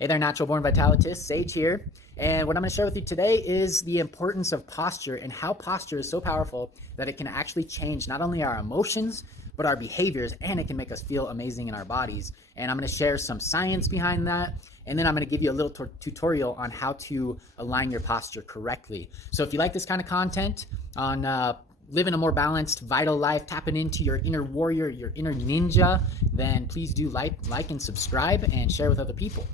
Hey there, natural born vitalitist, Sage here. And what I'm going to share with you today is the importance of posture and how posture is so powerful that it can actually change not only our emotions, but our behaviors, and it can make us feel amazing in our bodies. And I'm going to share some science behind that. And then I'm going to give you a little tutorial on how to align your posture correctly. So if you like this kind of content on living a more balanced, vital life, tapping into your inner warrior, your inner ninja, then please do like and subscribe and share with other people.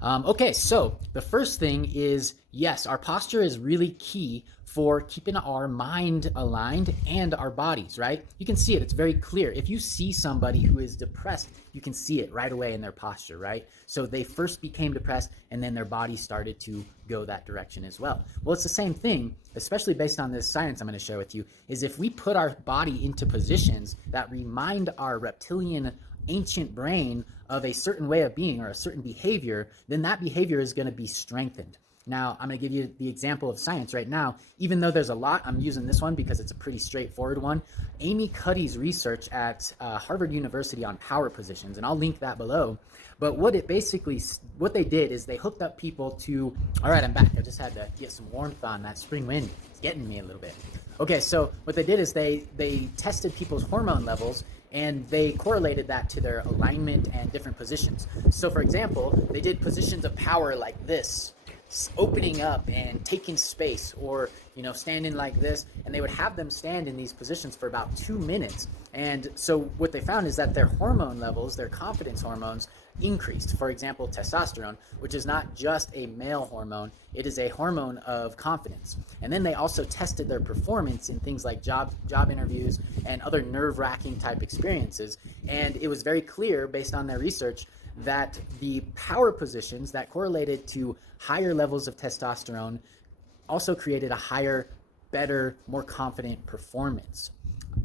Okay, so the first thing is, yes, our posture is really key for keeping our mind aligned and our bodies, right? You can see it, it's very clear. If you see somebody who is depressed, you can see it right away in their posture, right? So they first became depressed and then their body started to go that direction as well. Well, it's the same thing, especially based on this science I'm going to share with you, is if we put our body into positions that remind our reptilian ancient brain of a certain way of being or a certain behavior, then that behavior is going to be strengthened. Now, I'm going to give you the example of science right now. Even though there's a lot, I'm using this one because it's a pretty straightforward one. Amy Cuddy's research at Harvard University on power positions, and I'll link that below. But what they did is they hooked up people to, all right, I'm back. I just had to get some warmth on. That spring wind. It's getting me a little bit. Okay, so what they did is they tested people's hormone levels and they correlated that to their alignment and different positions. So for example, they did positions of power like this, opening up and taking space, or standing like this, and they would have them stand in these positions for about 2 minutes. And so what they found is that their hormone levels, their confidence hormones, increased. For example, testosterone, which is not just a male hormone, it is a hormone of confidence. And then they also tested their performance in things like job interviews and other nerve-wracking type experiences. And it was very clear, based on their research, that the power positions that correlated to higher levels of testosterone also created a higher, better, more confident performance.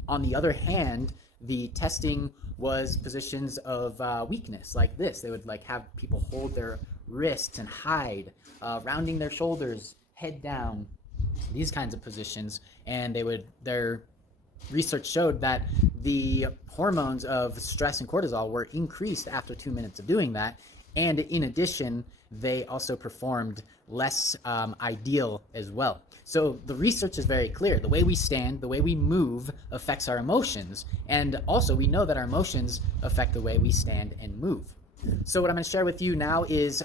On the other hand, the testing was positions of weakness like this. They would have people hold their wrists and hide, rounding their shoulders, head down, these kinds of positions. And their research showed that the hormones of stress and cortisol were increased after 2 minutes of doing that. And in addition, they also performed less ideal as well. So the research is very clear. The way we stand, the way we move affects our emotions. And also we know that our emotions affect the way we stand and move. So what I'm going to share with you now is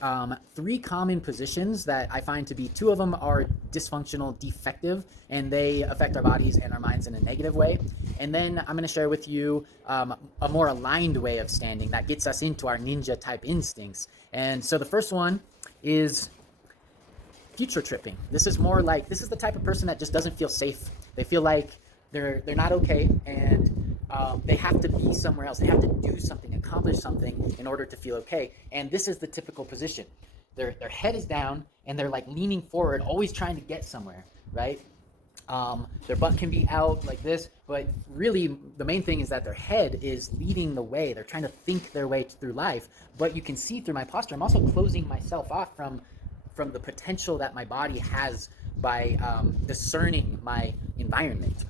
3 common positions that I find to be, 2 of them are dysfunctional, defective, and they affect our bodies and our minds in a negative way. And then I'm going to share with you a more aligned way of standing that gets us into our ninja type instincts. And so the first one is future tripping. This is the type of person that just doesn't feel safe. They feel like they're not okay, and they have to be somewhere else. They have to do something, accomplish something in order to feel okay. And this is the typical position. Their head is down and they're leaning forward, always trying to get somewhere, right? Their butt can be out like this, but really the main thing is that their head is leading the way. They're trying to think their way through life. But you can see through my posture, I'm also closing myself off from the potential that my body has by discerning my environment.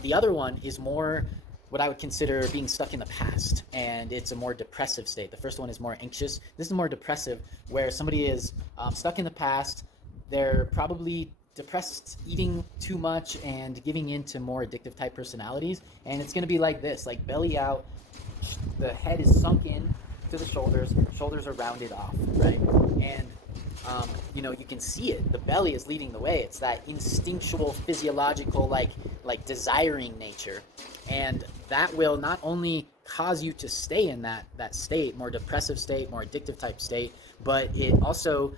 The other one is more what I would consider being stuck in the past, and it's a more depressive state. The first one is more anxious. This is more depressive, where somebody is stuck in the past. They're probably depressed, eating too much, and giving into more addictive type personalities. And it's going to be like this, belly out. The head is sunk in to the shoulders. Shoulders are rounded off, right? And you can see it. The belly is leading the way. It's that instinctual, physiological, desiring nature. And that will not only cause you to stay in that state, more depressive state, more addictive type state, but it also,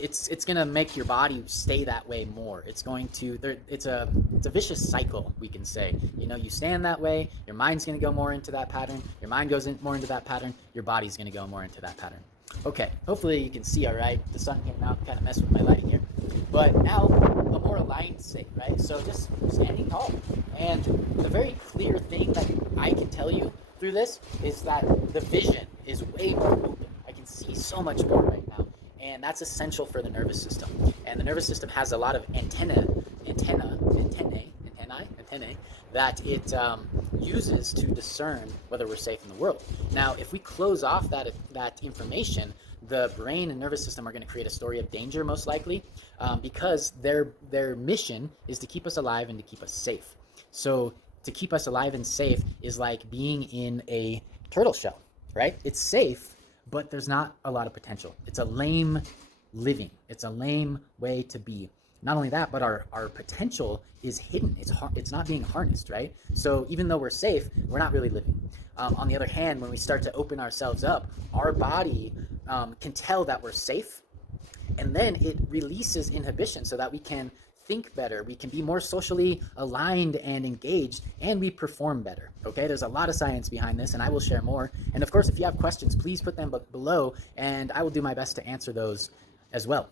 it's going to make your body stay that way more. It's a vicious cycle, we can say. You stand that way, your mind's going to go more into that pattern. Your mind goes more into that pattern. Your body's going to go more into that pattern. Okay, hopefully you can see all right. The sun came out, kind of messed with my lighting here. But now, a more aligned state, right? So just standing tall. And the very clear thing that I can tell you through this is that the vision is way more open. I can see so much more right now. And that's essential for the nervous system. And the nervous system has a lot of antennae that it uses to discern whether we're safe in the world. Now, if we close off that information, the brain and nervous system are going to create a story of danger, most likely, because their mission is to keep us alive and to keep us safe. So to keep us alive and safe is like being in a turtle shell, right? It's safe, but there's not a lot of potential. It's a lame living. It's a lame way to be. Not only that, but our potential is hidden. It's not being harnessed, right? So even though we're safe, we're not really living. On the other hand, when we start to open ourselves up, our body can tell that we're safe, and then it releases inhibition so that we can think better, we can be more socially aligned and engaged, and we perform better. Okay, there's a lot of science behind this, and I will share more. And of course, if you have questions, please put them below, and I will do my best to answer those as well.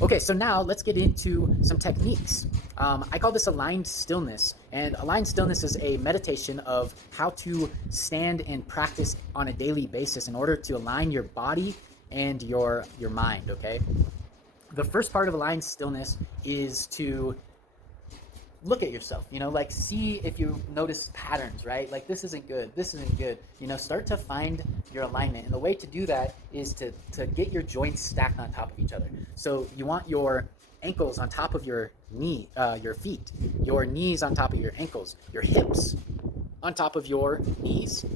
Okay, so now let's get into some techniques. I call this aligned stillness, and aligned stillness is a meditation of how to stand and practice on a daily basis in order to align your body and your mind, okay? The first part of aligned stillness is to look at yourself, like see if you notice patterns, right? Like this isn't good, start to find your alignment. And the way to do that is to get your joints stacked on top of each other. So you want your ankles on top of your your feet, your knees on top of your ankles, your hips on top of your knees,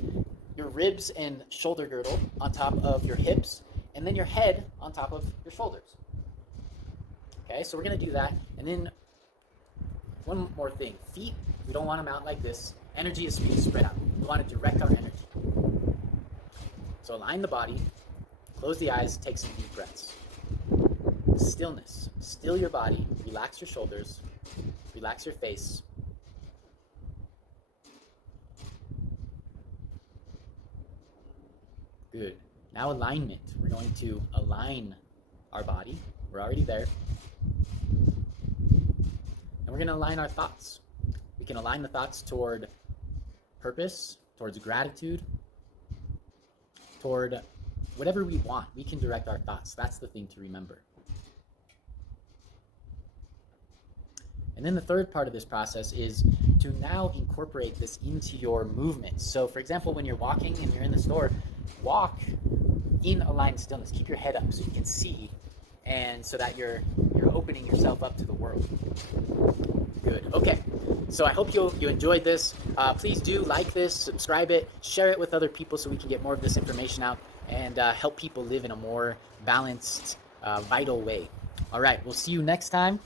your ribs and shoulder girdle on top of your hips, and then your head on top of your shoulders. Okay, so we're gonna do that, and then one more thing, feet, we don't want them out like this. Energy is being spread out. We want to direct our energy. So align the body, close the eyes, take some deep breaths. Stillness, still your body, relax your shoulders, relax your face. Good. Now alignment. We're going to align our body. We're already there. And we're going to align our thoughts. We can align the thoughts toward purpose, towards gratitude, toward whatever we want. We can direct our thoughts. That's the thing to remember. And then the third part of this process is to now incorporate this into your movements. So for example, when you're walking and you're in the store, walk in aligned stillness. Keep your head up so you can see, and so that you're opening yourself up to the world. Good. Okay. So I hope you enjoyed this. Please do like this, subscribe it, share it with other people so we can get more of this information out and help people live in a more balanced, vital way. All right. We'll see you next time.